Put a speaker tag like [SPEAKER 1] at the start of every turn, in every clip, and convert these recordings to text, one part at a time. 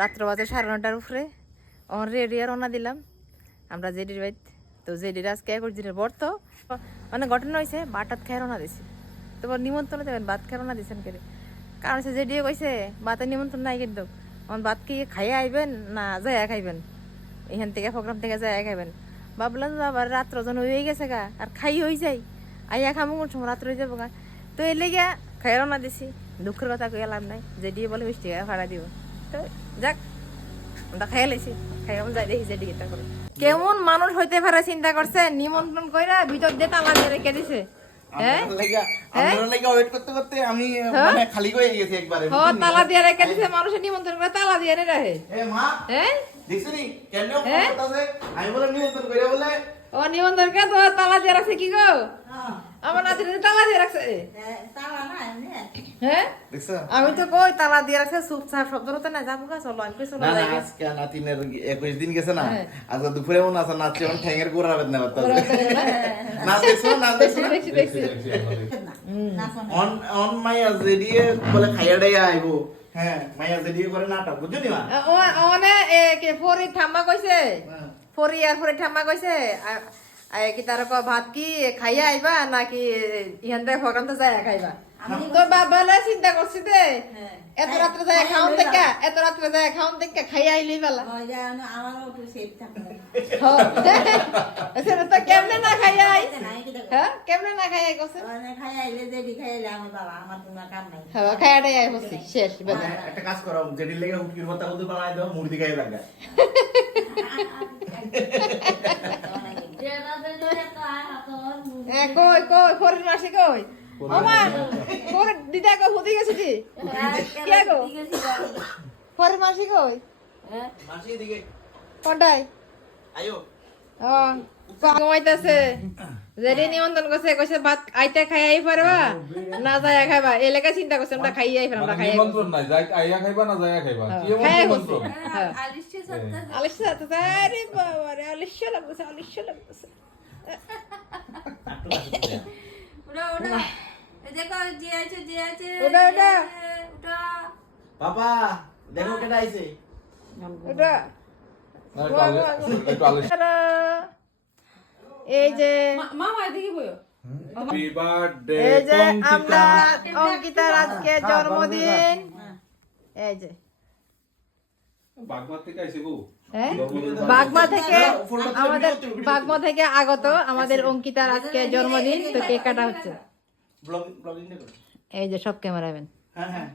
[SPEAKER 1] রাত্র বাজে সাড়ে নটার উপরে। অন রেডি আর রওনা দিলাম। আমরা জেডির বাইত তো জেডির আজকে এক দিনের বর তো। মানে ঘটনা হয়েছে বাটাত খাই রওনা দিছি। তোমার নিমন্ত্রণ দেবেন ভাত খাই রওনা দিছেন করে? কারণ হচ্ছে জেডিও কইছে, ভাতের নিমন্ত্রণ নাই কিন্তু। আমার ভাত কি খাইয়ে আইবেন না যাইয়া খাইবেন? এখান থেকে, প্রোগ্রাম থেকে যাইয়া খাইবেন। ভাবলাম আবার রাত্র জন হয়ে গেছে গা, আর খাই হয়ে যাই। আইয়া খামো কোন সময়, রাত্র হয়ে যাব গা। তো এর লেগে খাই রওনা দিছি। দুঃখের কথা কই লাভ নাই। জেডিও বলে মিষ্টি খাই ভাড়া দিব। তো যাক আমরা খাইয়া লেছি খাই আমি যাই দেখি জেডি এটা করে। কেমন মানুষ হইতে পারে চিন্তা করছে নিমন্ত্রণ কইরা ভিতর দিয়ে তালা দিয়ে রেখে দিছে। হ্যাঁ?
[SPEAKER 2] মানে হয়ে
[SPEAKER 1] ও তালা দিয়ে রেখে দিছে মানুষের নিমন্ত্রণ করে তালা দিয়ে রাখে। হ্যাঁ? হ্যাঁ?
[SPEAKER 2] করে
[SPEAKER 1] ও নিমন্ত্রণ করে তো তালা দিয়ে রাখছে কি গো? আমার নাতির তালা দিয়ে রাখছে। হ্যাঁ
[SPEAKER 2] দেখছ?
[SPEAKER 1] আমি তো কই তালা দিয়ে রাখছে চুপচাপ শব্দ হতে না যাব গা চলো আমি কই চলো
[SPEAKER 2] না না। আজকে নাতিনের একুশ দিন গেছে না
[SPEAKER 1] হ্যাঁ।
[SPEAKER 2] আজকে দুপুরে মনে আছে নাচছে এখন ঠ্যাঙের গোড়া বেদ নেওয়ার তাহলে। নাচ দেখছ না?
[SPEAKER 1] দেখছি
[SPEAKER 2] অন অন মাইয়া জেডিয়ে বলে খাইয়া ডাইয়া আইবো। হ্যাঁ মাইয়া জেডিয়ে করে নাটক বুঝছ নি মা?
[SPEAKER 1] ও ওনে এ কে ফরি ঠাম্মা কইছে?
[SPEAKER 2] হ্যাঁ।
[SPEAKER 1] ফরি আর ফরি ঠাম্মা কইছে? কি তার ভাত কি খাইয়া আইবা নাকি ইহান থেকে প্রোগ্রাম তো যায় খাইবা তো বাবা না চিন্তা করছি দে এত রাত্রে যায় খাওন থেকে এত রাত্রে যায় খাওন থেকে খাইয়া আইলি বেলা তো কেমনে না খাইয়া আই হ্যাঁ কেমনে না খাইয়া গেছে হ্যাঁ খাইয়াটাই আই বসি শেষ বেলা
[SPEAKER 2] একটা কাজ করো লেগে উটকির বানাই দাও খাইয়ে লাগা
[SPEAKER 1] কই কই ফরির মাসি কই? ওমা ফর দিদা কই হুদি গেছে দি কে গো? ফরির মাসি কই?
[SPEAKER 2] মাসি দিকে
[SPEAKER 1] কোনটাই
[SPEAKER 2] আয়ো।
[SPEAKER 1] কমাইতাছে যেদি নিমন্ত্রণ করছে কইছে ভাত আইতে খাই আই পারবা? না যায় খাইবা? এই লেগে চিন্তা করছে আমরা খাই আই
[SPEAKER 3] মানে
[SPEAKER 1] খাই
[SPEAKER 3] নিমন্ত্রণ নাই যাই আইয়া খাইবা না যাইয়া খাইবা? কি এমন
[SPEAKER 1] খাই
[SPEAKER 3] নিমন্ত্রণ?
[SPEAKER 1] আলিশ সাথে আরে বাবা রে আলিশ লাগছে আলিশ লাগছে ওটা ওটা
[SPEAKER 2] বাবা দেখো কেটা আইছে।
[SPEAKER 1] ওটা
[SPEAKER 3] একটু আলিশ
[SPEAKER 1] এই যে
[SPEAKER 3] হ্যাপি বার্থডে
[SPEAKER 1] এই যে আমরা অঙ্কিতার আজকে জন্মদিন এই যে হ্যাঁ? বাগমা থেকে আমাদের বাগমা থেকে আগত আমাদের অঙ্কিতার আজকে জন্মদিন তো কেক কাটা হচ্ছে
[SPEAKER 2] ব্লগ ব্লগিং করো
[SPEAKER 1] এই যে সব ক্যামেরাম্যান
[SPEAKER 2] হ্যাঁ হ্যাঁ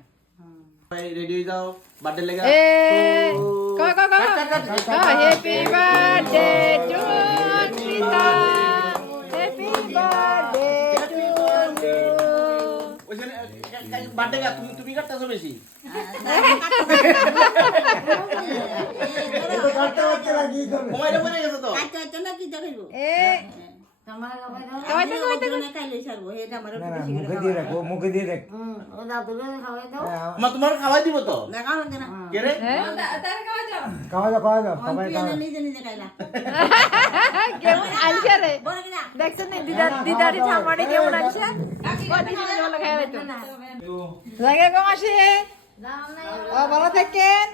[SPEAKER 2] ভাই রেডি হয়ে যাও বার্থডে লেগা
[SPEAKER 1] এ ক ক ক হ্যাপি বার্থডে টু বার্থডে
[SPEAKER 2] গা তুমি তুমি কাটতেছো বেশি মোবাইলে পড়ে গেছে তো
[SPEAKER 1] এ
[SPEAKER 4] মুখে দিয়ে রাখো মুখে দিয়ে রাখ
[SPEAKER 2] মা তোমার খাওয়াই দিব তো? কে রে?
[SPEAKER 1] হ্যাঁ?
[SPEAKER 4] খাওয়া দাও। খাওয়া দাও সবাই খাওয়া
[SPEAKER 1] কেমন আলসা রে? দেখছেন না দিদারি ঠামারি কেমন আলসা কদি ভালো খাই কম আসে ও ভালো থাকেন।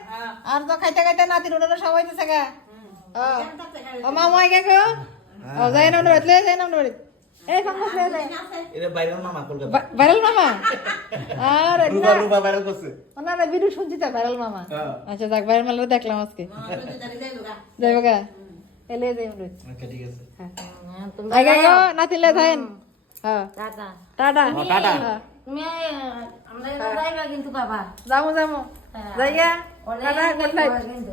[SPEAKER 1] আর তো খাইতে খাইতে নাতি রোডে সবাই তো থাকা ও। ও মামু আগে গো। ও যাই না বাড়িতে লে যাই না বাড়িতে এই ফাঙ্গা লে যাই
[SPEAKER 2] এটা বাইরের মামা কলকাতা।
[SPEAKER 1] ভাইরাল মামা? আরে না।
[SPEAKER 2] ভাইরাল করছে।
[SPEAKER 1] ওনারা ভিডিও শুনছি তো ভাইরাল মামা। আচ্ছা যাক ভাইরাল মালা দেখলাম আজকে। যাইব গা। এলে যাই আমরা
[SPEAKER 2] আচ্ছা ঠিক আছে।
[SPEAKER 1] আগে গো নাতিলে থাইন। হ্যাঁ।
[SPEAKER 5] টাটা।
[SPEAKER 1] টাটা।
[SPEAKER 2] টাটা।
[SPEAKER 5] তুমি আমরা যাইবা কিন্তু বাবা।
[SPEAKER 1] যামু যামু। যাইয়া। টাটা গুড নাইট
[SPEAKER 5] কিন্তু।